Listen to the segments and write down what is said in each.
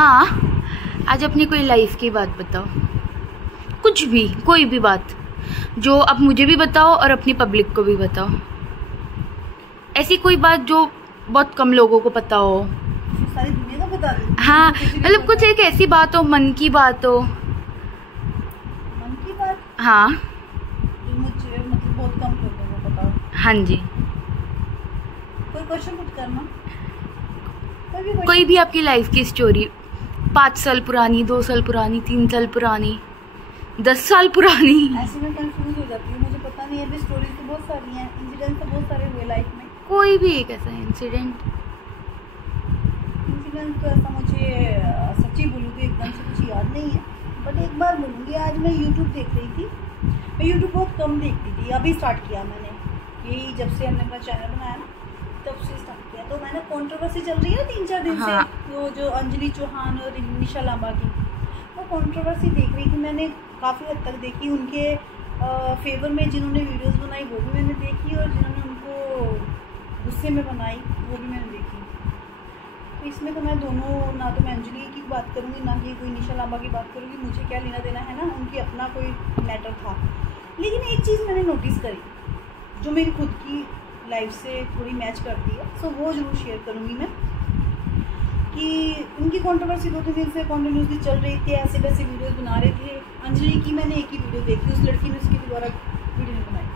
माँ, आज अपनी कोई लाइफ की बात बताओ, कुछ भी, कोई भी बात जो अब मुझे भी बताओ और अपनी पब्लिक को भी बताओ। ऐसी कोई बात जो बहुत कम लोगों को पता हो। सारी दुनिया को बता रही। हाँ, मतलब कुछ एक ऐसी बात हो, मन की बात हो। मन की बात? हाँ, जो मुझे मतलब बहुत कम लोगों को बताओ। हाँ जी। कोई क्वेश्चन पुट करना, कोई भी आपकी लाइफ की स्टोरी, 5 साल पुरानी, 2 साल पुरानी, 3 साल पुरानी, 10 साल पुरानी। ऐसे में कंफ्यूज हो जाती हूँ, मुझे पता नहीं है। अभी स्टोरीज तो बहुत सारी हैं, इंसिडेंट तो बहुत सारे हुए लाइफ में। कोई भी एक ऐसा इंसिडेंट तो ऐसा मुझे सच्ची बोलूँ तो एकदम से कुछ याद नहीं है, बट एक बार बोलूँगी। आज मैं यूट्यूब देख रही थी। मैं यूट्यूब बहुत कम देखती थी, अभी स्टार्ट किया मैंने, यही जब से हमने अपना चैनल बनाया ना तब से स्टार्ट किया। तो मैंने कंट्रोवर्सी चल रही है 3-4 दिन से, वो जो अंजलि चौहान और निशा लांबा की, वो कंट्रोवर्सी देख रही थी। मैंने काफ़ी हद तक देखी, उनके फेवर में जिन्होंने वीडियोस बनाई वो भी मैंने देखी, और जिन्होंने उनको गुस्से में बनाई वो भी मैंने देखी। तो इसमें तो मैं दोनों, ना तो मैं अंजलि की बात करूँगी ना कि कोई निशा लांबा की बात करूँगी, मुझे क्या लेना देना है ना, उनकी अपना कोई मैटर था। लेकिन एक चीज़ मैंने नोटिस करी जो मेरी खुद की लाइफ से थोड़ी मैच करती है, सो वो ज़रूर शेयर करूँगी मैं। कि उनकी कंट्रोवर्सी 2-3 दिन से कॉन्टिन्यूसली चल रही थी, ऐसे वैसे वीडियोस बना रहे थे। अंजलि की मैंने एक ही वीडियो देखी, उस लड़की ने उसकी दोबारा वीडियो नहीं बनाई।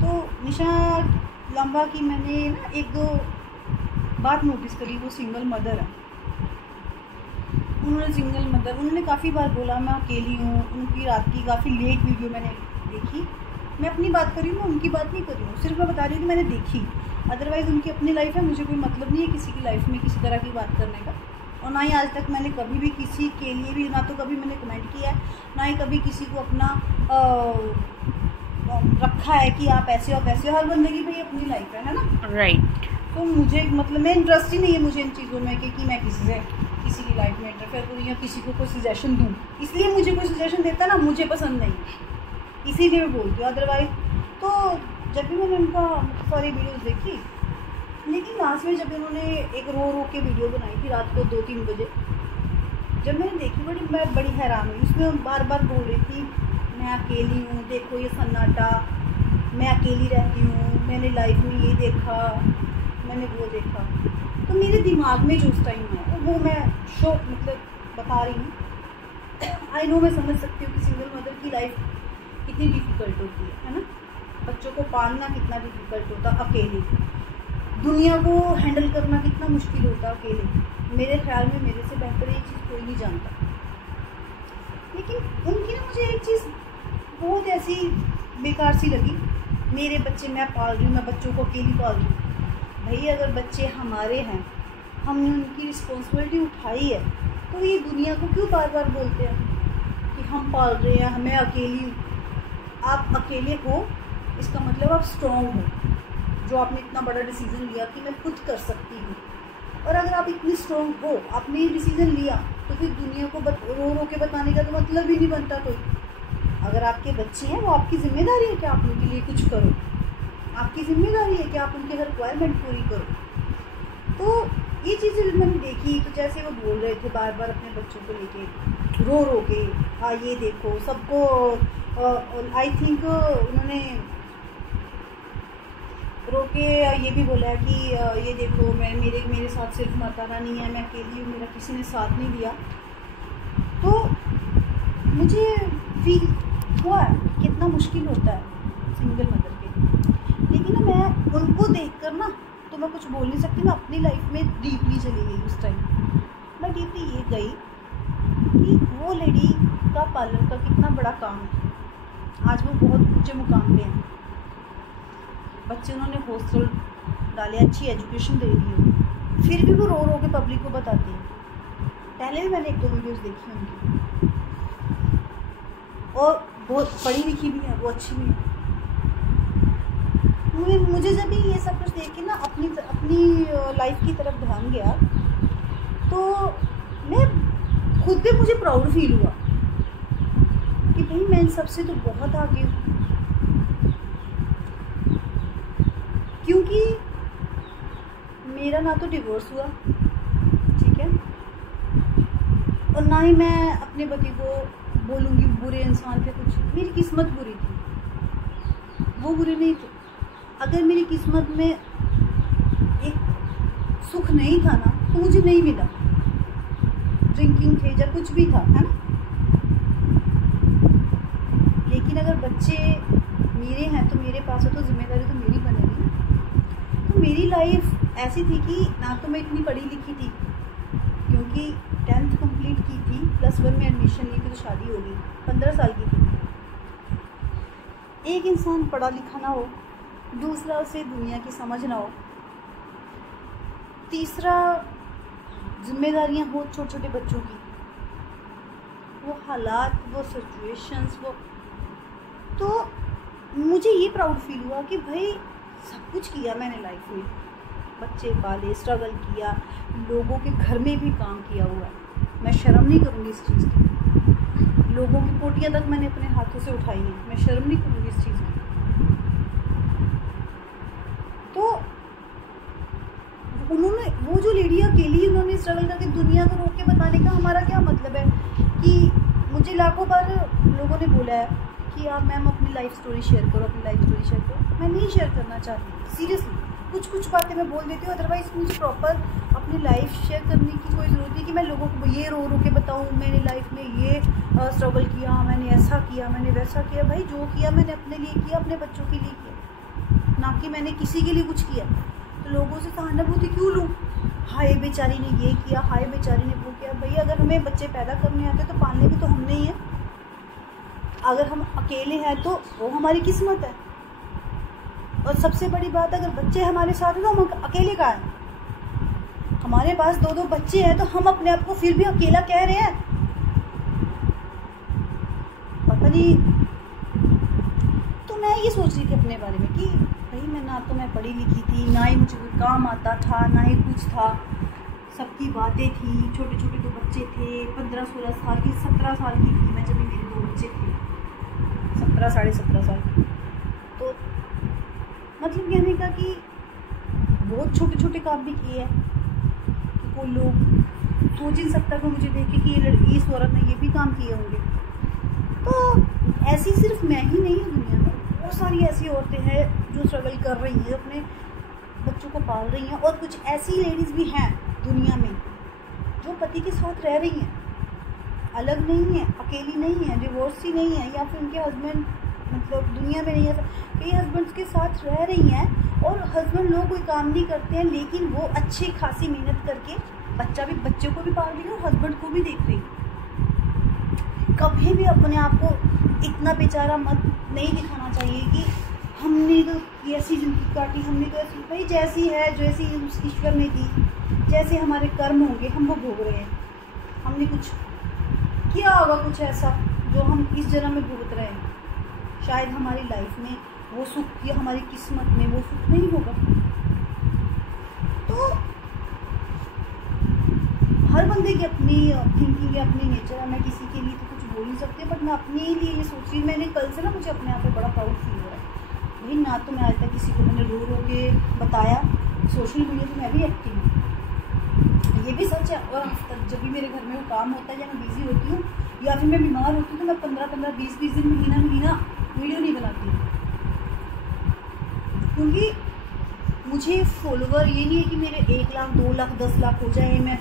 तो निशा लांबा की मैंने ना 1-2 बात नोटिस करी। वो सिंगल मदर है, उन्होंने काफ़ी बार बोला मैं अकेली हूँ। उनकी रात की काफ़ी लेट वीडियो मैंने देखी। मैं अपनी बात कर रही हूँ, उनकी बात नहीं कर रही हूँ, सिर्फ मैं बता रही हूँ कि मैंने देखी। अदरवाइज़ उनकी अपनी लाइफ है, मुझे कोई मतलब नहीं है किसी की लाइफ में किसी तरह की बात करने का। और ना ही आज तक मैंने कभी भी किसी के लिए भी, ना तो कभी मैंने कमेंट किया है, ना ही कभी किसी को अपना रखा है कि आप ऐसे हो वैसे हो। हर बंदे की भाई अपनी लाइफ है ना, राइट। तो मुझे मतलब मैं इंटरेस्ट ही नहीं है मुझे इन चीज़ों में कि मैं किसी की लाइफ में इंटरफेयर करूँ या किसी को कोई सजेशन दूँ। इसलिए मुझे कोई सजेशन देता ना मुझे पसंद नहीं, इसीलिए मैं बोलती हूँ। अदरवाइज तो जब भी मैंने उनका सारी वीडियोस देखी, लेकिन लास्ट में जब उन्होंने एक रो के वीडियो बनाई थी रात को 2-3 बजे, जब मैंने देखी मैं बड़ी हैरान हुई। उसमें बार बार बोल रही थी मैं अकेली हूँ, देखो ये सन्नाटा, मैं अकेली रहती हूँ, मैंने लाइफ में ये देखा, मैंने वो देखा। तो मेरे दिमाग में जो उस टाइम है वो मैं मतलब बता रही हूँ। आई नो, मैं समझ सकती हूँ कि सिंगल मदर की लाइफ कितनी डिफ़िकल्ट होती है ना। बच्चों को पालना कितना डिफ़िकल्ट होता, अकेले दुनिया को हैंडल करना कितना मुश्किल होता अकेले। मेरे ख्याल में मेरे से बेहतर ये चीज़ कोई नहीं जानता। लेकिन उनकी ना मुझे एक चीज़ बहुत ऐसी बेकार सी लगी, मेरे बच्चे मैं पाल रही हूँ, मैं बच्चों को अकेली पाल रही हूँ। भाई अगर बच्चे हमारे हैं, हमने उनकी रिस्पॉन्सिबिलिटी उठाई है, तो ये दुनिया को क्यों बार बार बोलते हैं कि हम पाल रहे हैं, हमें अकेली। आप अकेले हो इसका मतलब आप स्ट्रॉन्ग हो, जो आपने इतना बड़ा डिसीज़न लिया कि मैं खुद कर सकती हूँ। और अगर आप इतनी स्ट्रॉन्ग हो, आपने ये डिसीज़न लिया, तो फिर दुनिया को रो के बताने का तो मतलब ही नहीं बनता कोई। अगर आपके बच्चे हैं वो आपकी ज़िम्मेदारी है कि आप उनके लिए कुछ करो, आपकी ज़िम्मेदारी है कि आप उनकी हर रिक्वायरमेंट पूरी करो। तो ये चीज़ें जब मैंने देखी, तो जैसे वो बोल रहे थे बार बार अपने बच्चों को लेके रो के, हाँ ये देखो सबको, आई थिंक उन्होंने रो के ये भी बोला कि ये देखो मैं मेरे साथ सिर्फ माता रानी है, मैं अकेली हूँ, मेरा किसी ने साथ नहीं दिया। तो मुझे फील हुआ कितना मुश्किल होता है सिंगल मदर के। लेकिन ना मैं उनको देखकर ना तो मैं कुछ बोल नहीं सकती, मैं अपनी लाइफ में डीपली चली गई। उस टाइम मैं डीपली ये गई कि वो लेडी का पार्लर का कितना बड़ा काम है। आज वो बहुत ऊंचे मुकाम पे हैं, बच्चे उन्होंने हॉस्टल डाले, अच्छी एजुकेशन दे दी हो, फिर भी वो रो के पब्लिक को बताती है। पहले भी मैंने 1-2 वीडियोस देखी उनकी, और बहुत पढ़ी लिखी भी है, वो अच्छी भी है। मुझे जब ये सब कुछ देख के ना अपनी लाइफ की तरफ ध्यान गया, तो मैं खुद पे मुझे प्राउड फील हुआ कि भाई मैं इन सबसे तो बहुत आगे हूँ। क्योंकि मेरा ना तो डिवोर्स हुआ, ठीक है, और ना ही मैं अपने पति को बोलूँगी बुरे इंसान थे कुछ। मेरी किस्मत बुरी थी, वो बुरे नहीं थे। अगर मेरी किस्मत में एक सुख नहीं था ना तो मुझे नहीं मिला। ड्रिंकिंग थे या कुछ भी था, है ना। लेकिन अगर बच्चे मेरे हैं तो मेरे पास है तो जिम्मेदारी तो मेरी बनेगी। तो मेरी लाइफ ऐसी थी कि ना तो मैं इतनी पढ़ी लिखी थी, क्योंकि 10th कंप्लीट की थी, +1 में एडमिशन ली थी तो शादी हो गई, 15 साल की थी। एक इंसान पढ़ा लिखा ना हो, दूसरा उसे दुनिया की समझ ना हो, तीसरा जिम्मेदारियां हो छोटे छोटे बच्चों की, वो हालात, वो सिचुएशंस, वो तो मुझे ये प्राउड फील हुआ कि भाई सब कुछ किया मैंने लाइफ में, बच्चे पाले, स्ट्रगल किया, लोगों के घर में भी काम किया हुआ है। मैं शर्म नहीं करूँगी इस चीज़ की। लोगों की पोटियाँ तक मैंने अपने हाथों से उठाई हैं, मैं शर्म नहीं करूँगी इस चीज़ की। तो उन्होंने, वो जो लेडी अकेली उन्होंने स्ट्रगल करके दुनिया को रोक के बताने का हमारा क्या मतलब है। कि मुझे लाखों बार लोगों ने बोला है कि आप मैम अपनी लाइफ स्टोरी शेयर करो, अपनी लाइफ स्टोरी शेयर करो। मैं नहीं शेयर करना चाहती सीरियसली। कुछ बातें मैं बोल देती हूँ, अदरवाइज़ मुझे प्रॉपर अपनी लाइफ शेयर करने की कोई ज़रूरत नहीं कि मैं लोगों को ये रो के बताऊँ मैंने लाइफ में ये स्ट्रगल किया, मैंने ऐसा किया, मैंने वैसा किया। भाई जो किया मैंने अपने लिए किया, अपने बच्चों के लिए किया, ना कि मैंने किसी के लिए कुछ किया। तो लोगों से सहानुभूति क्यों लूँ, हाय बेचारी ने ये किया, हाय बेचारी ने वो किया। भैया अगर हमें बच्चे पैदा करने आते तो पालने भी तो हमने ही है। अगर हम अकेले हैं तो वो हमारी किस्मत है। और सबसे बड़ी बात, अगर बच्चे हमारे साथ हैं तो हम अकेले कहाँ हैं। हमारे पास 2-2 बच्चे हैं तो हम अपने आप को फिर भी अकेला कह रहे हैं, पता नहीं। तो मैं ये सोच रही थी अपने बारे में कि भाई मैं ना तो मैं पढ़ी लिखी थी, ना ही मुझे कोई काम आता था, ना ही कुछ था। सबकी बातें थी, छोटे छोटे 2 बच्चे थे, 15-16 साल की, 17 साल की थी मैं जब भी मेरे 2 बच्चे थे, 17 साढ़े 17 साल की। तो मतलब कहने का कि बहुत छोटे छोटे काम भी किए हैं कि कोई लोग सोच ही नहीं सकता कि मुझे देख के कि ये लड़की, इस औरत ने ये भी काम किए होंगे। तो ऐसी सिर्फ मैं ही नहीं हूँ, दुनिया में बहुत सारी ऐसी औरतें हैं जो स्ट्रगल कर रही हैं, अपने बच्चों को पाल रही हैं। और कुछ ऐसी लेडीज़ भी हैं दुनिया में जो पति के साथ रह रही हैं, अलग नहीं है, अकेली नहीं है, डिवोर्सी नहीं है, या फिर उनके हस्बैंड मतलब दुनिया में नहीं है। कई हस्बैंड्स के साथ रह रही हैं और हस्बैंड लोग कोई काम नहीं करते हैं, लेकिन वो अच्छी खासी मेहनत करके बच्चों को भी पाल रही है और हस्बैंड को भी देख रही है। कभी भी अपने आप को इतना बेचारा मत नहीं दिखाना चाहिए कि हमने तो ऐसी जिंदगी काटी, हमने तो ऐसी। भाई जैसी है, जैसी ईश्वर ने दी, जैसे हमारे कर्म होंगे हम वो भोग रहे हैं। हमने कुछ किया होगा कुछ ऐसा जो हम इस जन्म में भुगत रहे हैं। शायद हमारी लाइफ में वो सुख या हमारी किस्मत में वो सुख नहीं होगा। तो हर बंदे की अपनी थिंकिंग है, अपनी नेचर है। मैं किसी के लिए तो कुछ बोल नहीं सकती, बट मैं अपने लिए ये सोच रही। मैंने कल से ना मुझे अपने आप पे बड़ा प्राउड फील हो रहा है। भाई ना तो मैं आज तक किसी को मैंने रो के बताया, सोशल मीडिया पे मैं भी एक्टिव हूँ, ये भी सच है। और जब भी मेरे घर में वो काम होता है या मैं बिज़ी होती हूँ या फिर मैं बीमार होती हूँ तो मैं 15-15, 20-20 दिन, महीना वीडियो नहीं बनाती हूँ, क्योंकि मुझे फॉलोवर ये नहीं है कि मेरे 1 लाख 2 लाख 10 लाख हो जाए, मैं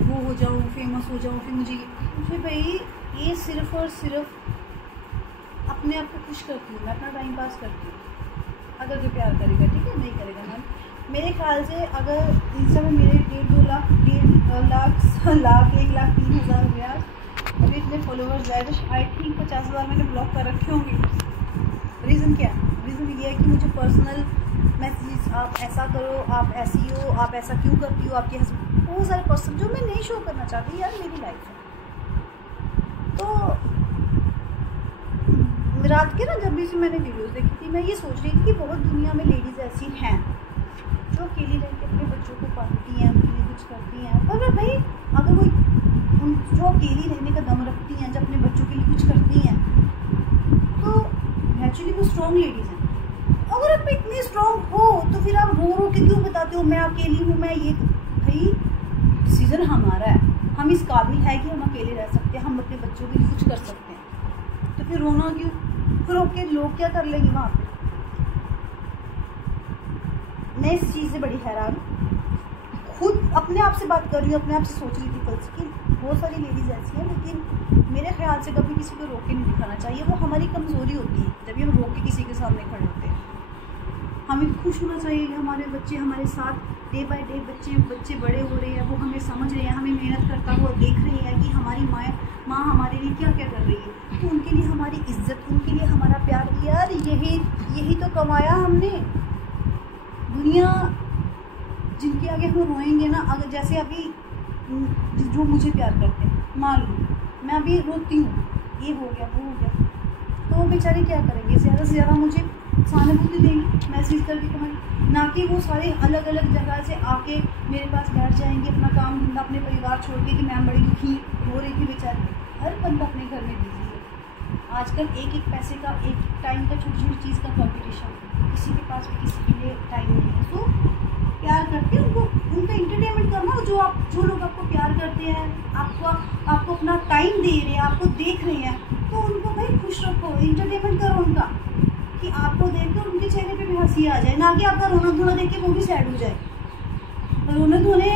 वो हो जाऊँ, फेमस हो जाऊँ, फिर मुझे भाई ये सिर्फ और सिर्फ अपने आप को खुश करती हूँ, मैं अपना टाइम पास करती हूँ। अगर जो प्यार करेगा ठीक है, नहीं करेगा मैम। मेरे ख्याल से अगर इंस्टा में मेरे 1.5 लाख 1,03,000 हो गया, अभी इतने फॉलोवर्स आए तो आई थिंक 50,000 मैंने ब्लॉक कर रखे होंगे। रीज़न क्या है? रीज़न ये है कि मुझे पर्सनल मैसेज, आप ऐसा करो, आप ऐसी हो, आप ऐसा क्यों करती हो, आपके हस्बैंड, बहुत सारे पर्सन जो मैं नहीं शो करना चाहती। यार मेरी लाइफ है। तो रात के ना जब भी से मैंने वीडियोस देखी थी, मैं ये सोच रही थी कि बहुत दुनिया में लेडीज़ ऐसी हैं जो अकेली रह के अपने बच्चों को पालती हैं, उनके लिए कुछ करती हैं। पर भाई अगर वो जो अकेली रहने का दम रखती हैं, जब अपने बच्चों के लिए कुछ करती हैं, तो नेचुरली वो स्ट्रॉन्ग लेडीज़ हैं। अगर आप इतनी स्ट्रॉन्ग हो तो फिर आप रो के क्यों बताते हो मैं अकेली हूँ, मैं ये। भाई डिसीजन हमारा है, हम हम इस काबिल है कि हम अकेले रह सकते हैं, हम अपने बच्चों के लिए कुछ कर सकते हैं, तो फिर रोना क्यों? फिर रोके लोग क्या कर लेंगे वहाँ पे? मैं इस चीज़ से बड़ी हैरान हूँ। खुद अपने आप से बात कर रही हूँ, अपने आप से सोच रही थी कल से कि बहुत सारी लेडीज़ ऐसी हैं, लेकिन मेरे ख्याल से कभी किसी को रोक के नहीं दिखाना चाहिए। वो हमारी कमज़ोरी होती है जब हम रोक के किसी के सामने खड़े होते हैं। हमें खुश होना चाहिए कि हमारे बच्चे हमारे साथ डे बाय डे बच्चे बड़े हो रहे हैं, वो हमें समझ रहे हैं, हमें मेहनत करता हुआ देख रहे हैं कि हमारी माँ हमारे लिए क्या क्या कर रही है। तो उनके लिए हमारी इज्जत, उनके लिए हमारा प्यार, यार यही तो कमाया हमने। दुनिया जिनके आगे हम रोएंगे ना, अगर जैसे अभी जो मुझे प्यार करते हैं, मान लो मैं अभी रोती हूँ, ये हो गया वो हो गया, तो वो बेचारे क्या करेंगे? ज़्यादा से ज़्यादा मुझे सहानुभूति देंगे मैसेज करके तुम्हारी, ना कि वो सारे अलग अलग जगह से आके मेरे पास बैठ जाएंगे अपना काम धंधा अपने परिवार छोड़ के कि मैम बड़ी दुखी रो रही थी बेचारी। हर बंदा अपने घर में बिजी है आजकल, एक पैसे का, एक टाइम का, छोटी छोटी चीज़ का कंपटीशन, किसी के पास भी किसी के लिए टाइम नहीं है। तो प्यार करते हैं उनका इंटरटेनमेंट करना। जो लोग आपको प्यार करते हैं, आपको अपना टाइम दे रहे हैं, आपको देख रहे हैं, तो उनको भाई खुश रखो, इंटरटेनमेंट करो उनका, कि आपको देखकर उनके चेहरे पे भी हंसी आ जाए, ना कि आपका रोना धोना देख के वो भी सैड हो जाए। रोने धोने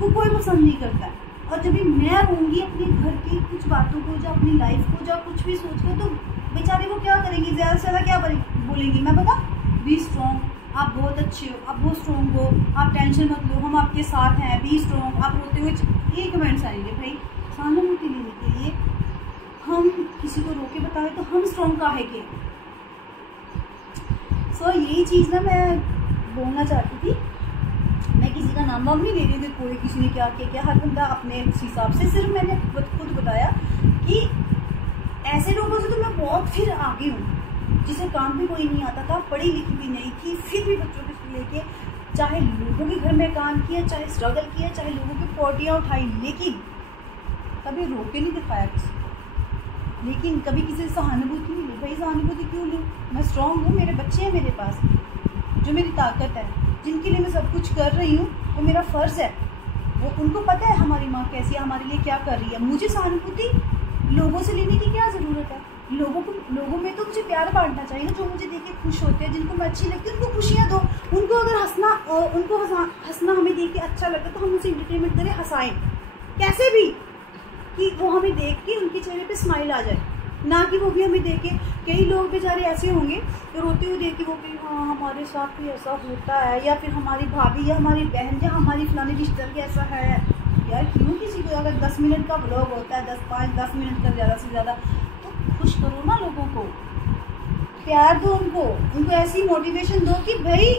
को कोई पसंद नहीं करता है। और जब भी मैं रोऊंगी अपने घर की कुछ बातों को, जो अपनी लाइफ को, जो कुछ भी सोच कर, तो बेचारे वो क्या करेंगे? ज़्यादा से ज़्यादा क्या बोलेंगी? मैं पता, बी स्ट्रॉन्ग, आप बहुत अच्छे हो, आप बहुत स्ट्रॉन्ग हो, आप टेंशन मत लो, हम आपके साथ हैं, बी स्ट्रॉन्ग। आप रोते हुए ये कमेंट्स आएंगे। भाई सहानुभूति लेने के लिए हम किसी को रोके बताए तो हम स्ट्रॉन्ग काहे के? सो यही चीज़ ना मैं बोलना चाहती थी। मैं किसी का नाम वाम नहीं ले रही थी, कोई किसी ने क्या किया, हर बंदा अपने हिसाब से। सिर्फ मैंने खुद बताया कि ऐसे लोगों से तो मैं बहुत फिर आगे हूँ, जिसे काम भी कोई नहीं आता था, पढ़ी लिखी भी नहीं थी, फिर भी बच्चों को लेके चाहे लोगों के घर में काम किया, चाहे स्ट्रगल किया, चाहे लोगों की पोटियाँ उठाई, लेकिन कभी रोके नहीं दिखाया किसी, लेकिन कभी किसी से सहानुभूति नहीं ली। भाई सहानुभूति क्यों लूँ? मैं स्ट्रॉन्ग हूँ, मेरे बच्चे हैं मेरे पास, जो मेरी ताकत है, जिनके लिए मैं सब कुछ कर रही हूँ, वो मेरा फ़र्ज़ है। वो उनको पता है हमारी माँ कैसी है, हमारे लिए क्या कर रही है। मुझे सहानुभूति लोगों से लेने की क्या ज़रूरत है? लोगों में तो मुझे प्यार बांटना चाहिए, जो मुझे देख के खुश होते हैं, जिनको मैं अच्छी लगती है, उनको खुशियाँ दो। उनको अगर हंसना हमें देख के अच्छा लगता है तो हम उसे इंटरटेनमेंट करें, हंसाएं कैसे भी, कि वो हमें देख के उनके चेहरे पे स्माइल आ जाए, ना कि वो भी हमें देख के। कई लोग बेचारे ऐसे होंगे तो रोते हुए देख के वो भी, हाँ हमारे साथ भी ऐसा होता है, या फिर हमारी भाभी या हमारी बहन या हमारी फलानी रिश्तेदार ऐसा है। यार क्यों किसी को, अगर 10 मिनट का व्लॉग होता है, 10 मिनट का ज़्यादा से ज़्यादा, तो खुश करो ना लोगों को, प्यार दो उनको ऐसी मोटिवेशन दो कि भाई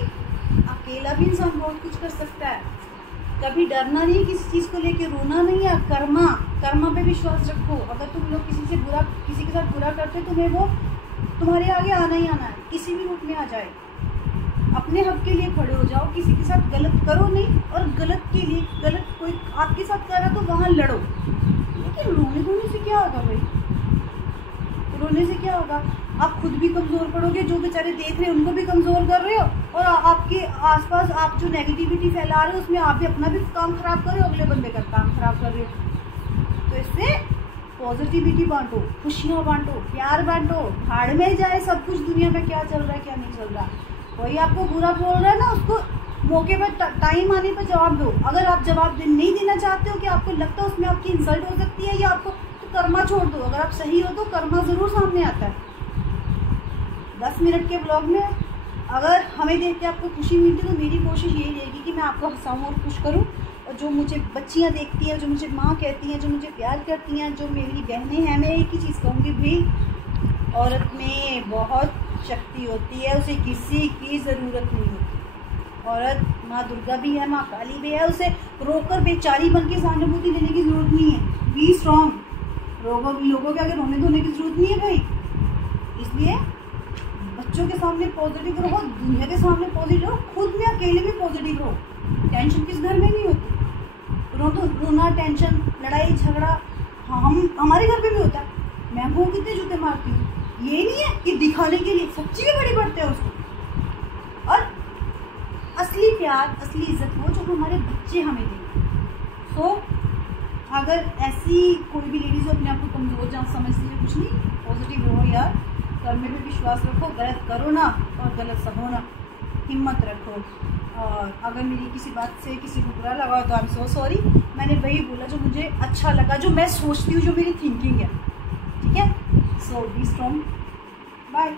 अकेला भी इंसान बहुत कुछ कर सकता है। कभी डरना नहीं किसी चीज़ को लेके, रोना नहीं है। कर्मा पे विश्वास रखो। अगर तुम लोग किसी के साथ बुरा करते, तुम्हें वो तुम्हारे आगे आना ही आना है, किसी भी रूप में आ जाए। अपने हक के लिए खड़े हो जाओ, किसी के साथ गलत करो नहीं, और गलत कोई आपके साथ कर रहा तो वहाँ लड़ो। लेकिन रोने से क्या होगा भाई? रोने से क्या होगा? आप खुद भी कमज़ोर पड़ोगे, जो बेचारे देख रहे हैं उनको भी कमज़ोर कर रहे हो, और आपके आसपास आप जो नेगेटिविटी फैला रहे हो उसमें आप भी अपना भी काम खराब कर रहे हो, अगले बंदे का काम खराब कर रहे हो। तो इससे पॉजिटिविटी बांटो, खुशियाँ बांटो, प्यार बांटो। भाड़ में जाए सब कुछ, दुनिया में क्या चल रहा है क्या नहीं चल रहा। कोई आपको बुरा बोल रहा है ना, उसको मौके पर टाइम आने पर जवाब दो। अगर आप जवाब नहीं देना चाहते हो कि आपको लगता है उसमें आपकी इंसल्ट हो सकती है या आपको, तो कर्मा छोड़ दो। अगर आप सही हो तो कर्मा ज़रूर सामने आता है। 10 मिनट के ब्लॉग में अगर हमें देख के आपको खुशी मिलती है तो मेरी कोशिश यही रहेगी कि मैं आपको हंसाऊँ और खुश करूँ। और जो मुझे बच्चियाँ देखती हैं, जो मुझे माँ कहती हैं, जो मुझे प्यार करती हैं, जो मेरी बहनें हैं, मैं एक ही चीज़ कहूँगी, भाई औरत में बहुत शक्ति होती है, उसे किसी की ज़रूरत नहीं होती। औरत माँ दुर्गा भी है, माँ काली भी है, उसे रोकर बेचारी बन के सहानुभूति लेने की ज़रूरत नहीं है। Be strong. लोगों के आगे रोने धोने की ज़रूरत नहीं है भाई। इसलिए बच्चों के सामने पॉजिटिव रहो, दुनिया के सामने पॉजिटिव रहो, खुद में अकेले में पॉजिटिव रहो। टेंशन किस घर में नहीं होती? रोना, टेंशन, लड़ाई झगड़ा हमारे घर पे भी होता है। मैं वो कितने जूते मारती हूँ, ये नहीं है कि दिखाने के लिए, सच्ची में बड़ी बढ़ते हैं उसको। और असली प्यार, असली इज्जत वो जो हमारे बच्चे हमें देंगे। सो अगर ऐसी कोई भी लेडीज अपने आप को कमज़ोर जहाँ समझती है, कुछ नहीं, पॉजिटिव रहो यार, कर्म पे विश्वास रखो, गलत करो ना और गलत सहो ना, हिम्मत रखो। और अगर मेरी किसी बात से किसी को बुरा लगा तो आई एम सो सॉरी। मैंने वही बोला जो मुझे अच्छा लगा, जो मैं सोचती हूँ, जो मेरी थिंकिंग है, ठीक है। सो बी स्ट्रॉन्ग, बाय।